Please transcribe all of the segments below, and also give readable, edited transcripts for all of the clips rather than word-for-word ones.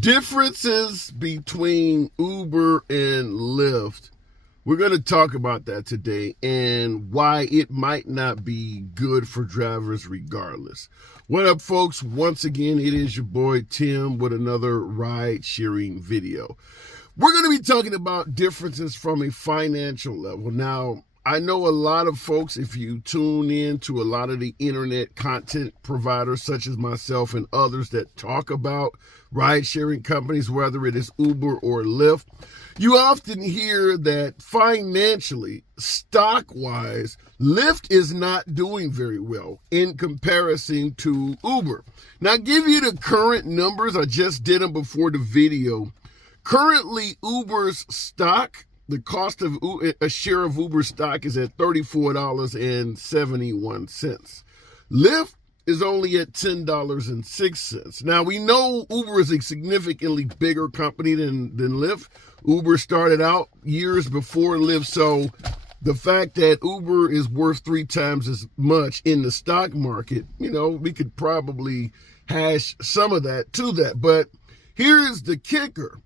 Differences between Uber and Lyft. We're going to talk about that today and why it might not be good for drivers regardless. What up, folks? Once again, it is your boy Tim with another ride sharing video. We're going to be talking about differences from a financial level. Now, I know a lot of folks, if you tune in to a lot of the internet content providers such as myself and others that talk about ride sharing companies, whether it is Uber or Lyft, you often hear that financially, stock-wise, Lyft is not doing very well in comparison to Uber. Now, I'll give you the current numbers. I just did them before the video. Currently, Uber's stock, the cost of a share of Uber stock is at $34.71. Lyft is only at $10.06. Now, we know Uber is a significantly bigger company than Lyft. Uber started out years before Lyft, so the fact that Uber is worth 3 times as much in the stock market, we could probably hash some of that to that. But here's the kicker.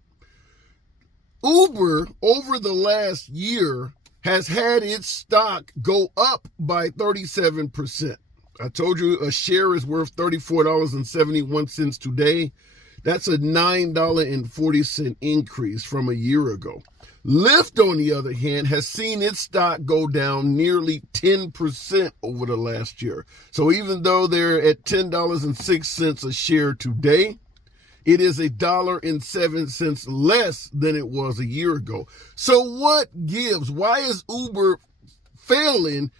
Uber, over the last year, has had its stock go up by 37%. I told you a share is worth $34.71 today. That's a $9.40 increase from a year ago. Lyft, on the other hand, has seen its stock go down nearly 10% over the last year. So even though they're at $10.06 a share today, it is $1.07 less than it was a year ago. So what gives? Why is Uber failing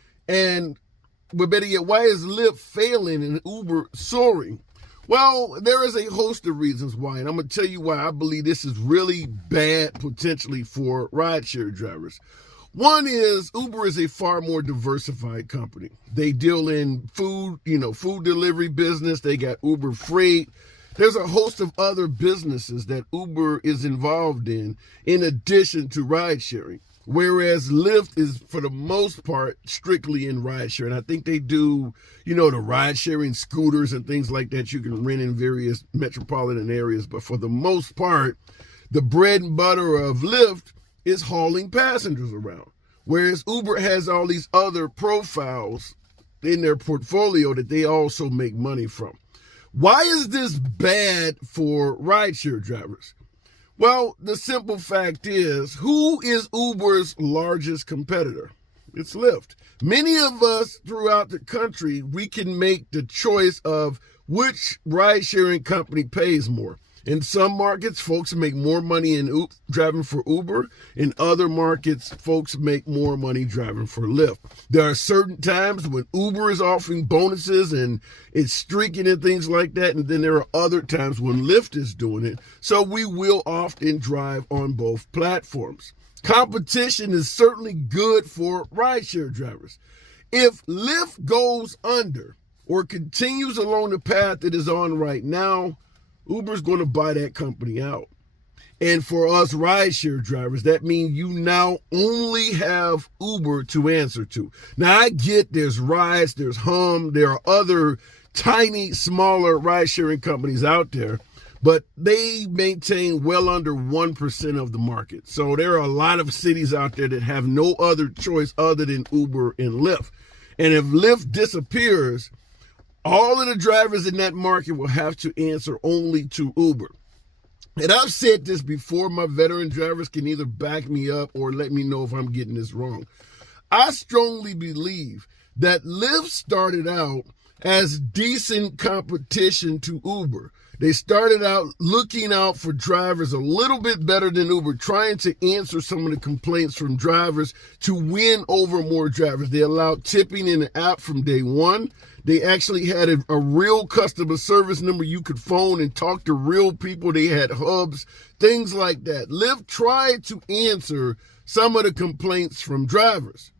but better yet, why is Lyft failing and Uber soaring? Well, there is a host of reasons why, and I'm going to tell you why I believe this is really bad potentially for rideshare drivers. One is Uber is a far more diversified company. They deal in food delivery business. They got Uber Freight. There's a host of other businesses that Uber is involved in addition to ride sharing. Whereas Lyft is, for the most part, strictly in ride sharing. I think they do, the ride sharing scooters and things like that you can rent in various metropolitan areas. But for the most part, the bread and butter of Lyft is hauling passengers around. Whereas Uber has all these other profiles in their portfolio that they also make money from. Why is this bad for rideshare drivers? Well, the simple fact is, who is Uber's largest competitor? It's Lyft. Many of us throughout the country, we can make the choice of which ride-sharing company pays more. In some markets, folks make more money in driving for Uber. In other markets, folks make more money driving for Lyft. There are certain times when Uber is offering bonuses and it's streaking and things like that. And then there are other times when Lyft is doing it. So we will often drive on both platforms. Competition is certainly good for rideshare drivers. If Lyft goes under or continues along the path it is on right now, Uber's going to buy that company out. And for us rideshare drivers, that means you now only have Uber to answer to. Now, I get there's Rides, there's Hum, there are other tiny, smaller ride-sharing companies out there, but they maintain well under 1% of the market. So there are a lot of cities out there that have no other choice other than Uber and Lyft. And if Lyft disappears, all of the drivers in that market will have to answer only to Uber. And I've said this before. My veteran drivers can either back me up or let me know if I'm getting this wrong. I strongly believe that Lyft started out as decent competition to Uber. They started out looking out for drivers a little bit better than Uber, trying to answer some of the complaints from drivers to win over more drivers. They allowed tipping in the app from day one. They actually had a real customer service number you could phone and talk to real people. They had hubs, things like that. Lyft tried to answer some of the complaints from drivers,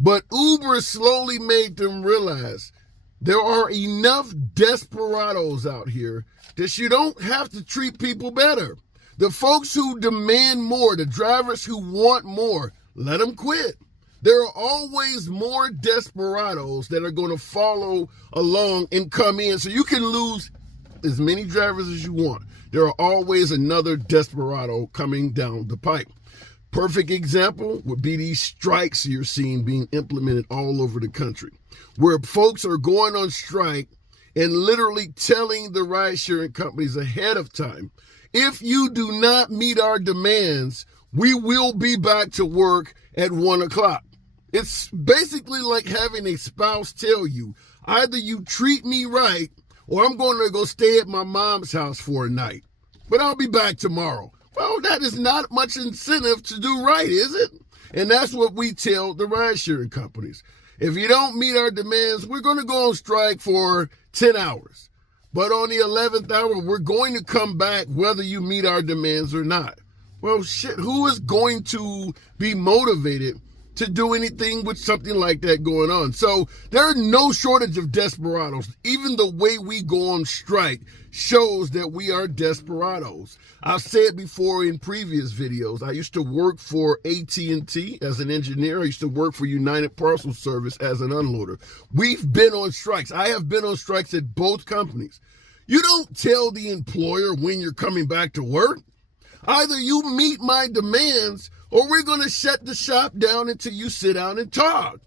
but Uber slowly made them realize there are enough desperados out here that you don't have to treat people better. The folks who demand more, the drivers who want more, let them quit. There are always more desperados that are going to follow along and come in. So you can lose as many drivers as you want. there are always another desperado coming down the pipe. Perfect example would be these strikes you're seeing being implemented all over the country, where folks are going on strike and literally telling the ride-sharing companies ahead of time, if you do not meet our demands, we will be back to work at 1 o'clock. It's basically like having a spouse tell you, either you treat me right or I'm going to go stay at my mom's house for a night, but I'll be back tomorrow. Well, that is not much incentive to do right, is it? And that's what we tell the ride-sharing companies. If you don't meet our demands, we're going to go on strike for 10 hours. But on the 11th hour, we're going to come back whether you meet our demands or not. Well, shit, who is going to be motivated to do anything with something like that going on? So there are no shortage of desperados. Even the way we go on strike shows that we are desperados. I've said before in previous videos, I used to work for AT&T as an engineer. I used to work for United Parcel Service as an unloader. We've been on strikes. I have been on strikes at both companies. You don't tell the employer when you're coming back to work. Either you meet my demands or we're going to shut the shop down until you sit down and talk.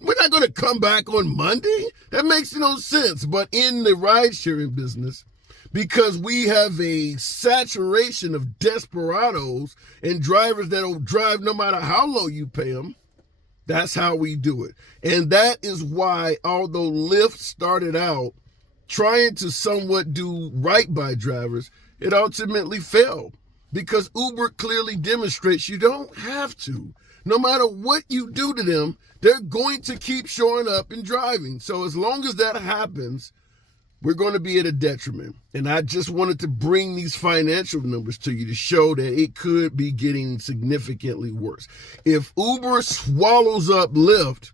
We're not going to come back on Monday. That makes no sense. But in the ride-sharing business, because we have a saturation of desperados and drivers that'll drive no matter how low you pay them, that's how we do it. And that is why, although Lyft started out trying to somewhat do right by drivers, it ultimately failed. Because Uber clearly demonstrates you don't have to. No matter what you do to them, they're going to keep showing up and driving. So as long as that happens, we're going to be at a detriment. And I just wanted to bring these financial numbers to you to show that it could be getting significantly worse. If Uber swallows up Lyft,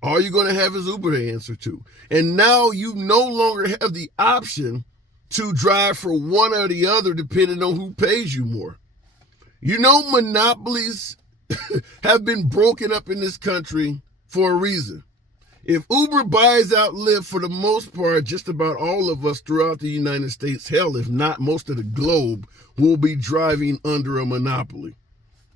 all you're going to have is Uber to answer to. And now you no longer have the option to drive for one or the other depending on who pays you more. You know, monopolies have been broken up in this country for a reason. If Uber buys out Lyft, for the most part, just about all of us throughout the United States, hell, if not most of the globe, will be driving under a monopoly.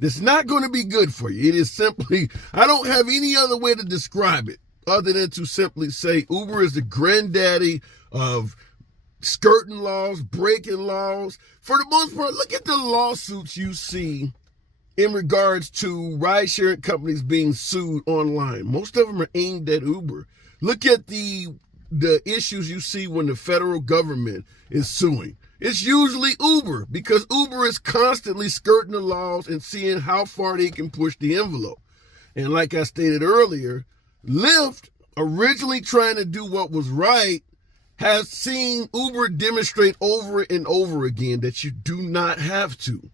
It's not going to be good for you. It is simply, I don't have any other way to describe it other than to simply say Uber is the granddaddy of skirting laws, breaking laws. For the most part, look at the lawsuits you see in regards to ride-sharing companies being sued online. Most of them are aimed at Uber. Look at the issues you see when the federal government is suing. It's usually Uber, because Uber is constantly skirting the laws and seeing how far they can push the envelope. And like I stated earlier, Lyft, originally trying to do what was right, has seen Uber demonstrate over and over again that you do not have to,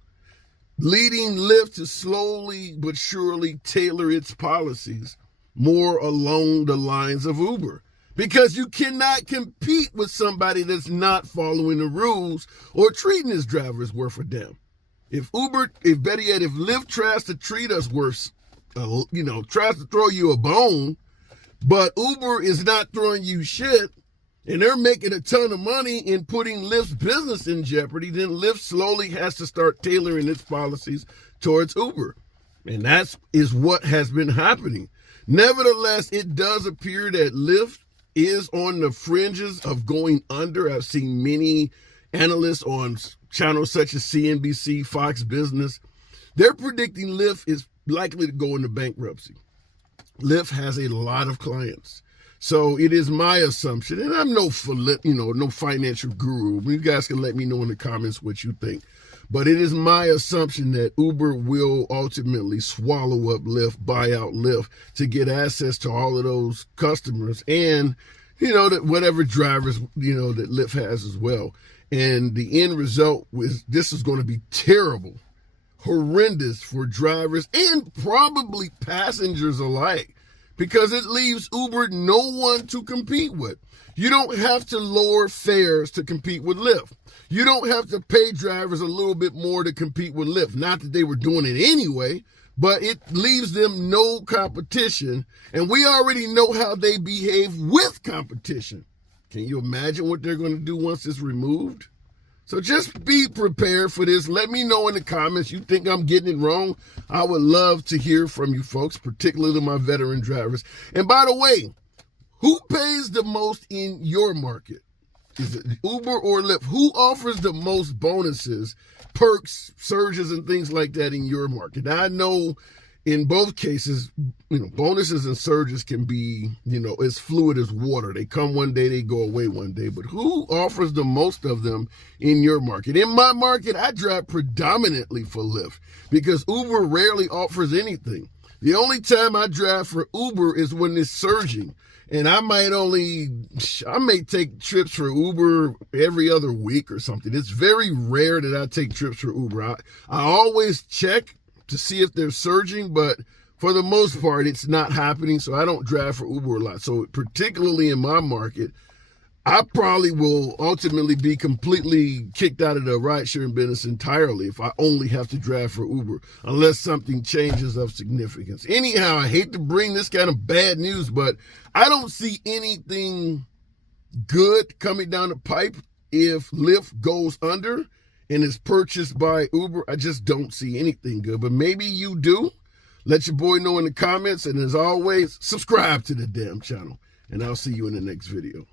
leading Lyft to slowly but surely tailor its policies more along the lines of Uber. Because you cannot compete with somebody that's not following the rules or treating his drivers worth a damn. If Lyft tries to treat us worse, tries to throw you a bone, but Uber is not throwing you shit, and they're making a ton of money in putting Lyft's business in jeopardy, then Lyft slowly has to start tailoring its policies towards Uber. And that is what has been happening. Nevertheless, it does appear that Lyft is on the fringes of going under. I've seen many analysts on channels such as CNBC, Fox Business. They're predicting Lyft is likely to go into bankruptcy. Lyft has a lot of clients. So it is my assumption, and I'm no financial guru. You guys can let me know in the comments what you think. But it is my assumption that Uber will ultimately swallow up Lyft, buy out Lyft to get access to all of those customers and, that whatever drivers, that Lyft has as well. And the end result was this is going to be terrible, horrendous for drivers and probably passengers alike, because it leaves Uber no one to compete with. You don't have to lower fares to compete with Lyft. You don't have to pay drivers a little bit more to compete with Lyft. Not that they were doing it anyway, but it leaves them no competition. And we already know how they behave with competition. Can you imagine what they're going to do once it's removed? So just be prepared for this. Let me know in the comments you think I'm getting it wrong. I would love to hear from you folks, particularly my veteran drivers. And by the way, who pays the most in your market? Is it Uber or Lyft? Who offers the most bonuses, perks, surges, and things like that in your market? Now, I know in both cases, bonuses and surges can be, as fluid as water. They come one day, they go away one day. But who offers the most of them in your market? In my market, I drive predominantly for Lyft because Uber rarely offers anything. The only time I drive for Uber is when it's surging. And I may take trips for Uber every other week or something. It's very rare that I take trips for Uber. I always check to see if they're surging, but for the most part, it's not happening. So I don't drive for Uber a lot. So particularly in my market, I probably will ultimately be completely kicked out of the ride-sharing business entirely if I only have to drive for Uber, unless something changes of significance. Anyhow, I hate to bring this kind of bad news, but I don't see anything good coming down the pipe if Lyft goes under and is purchased by Uber. I just don't see anything good, but maybe you do. Let your boy know in the comments, and as always, subscribe to the damn channel, and I'll see you in the next video.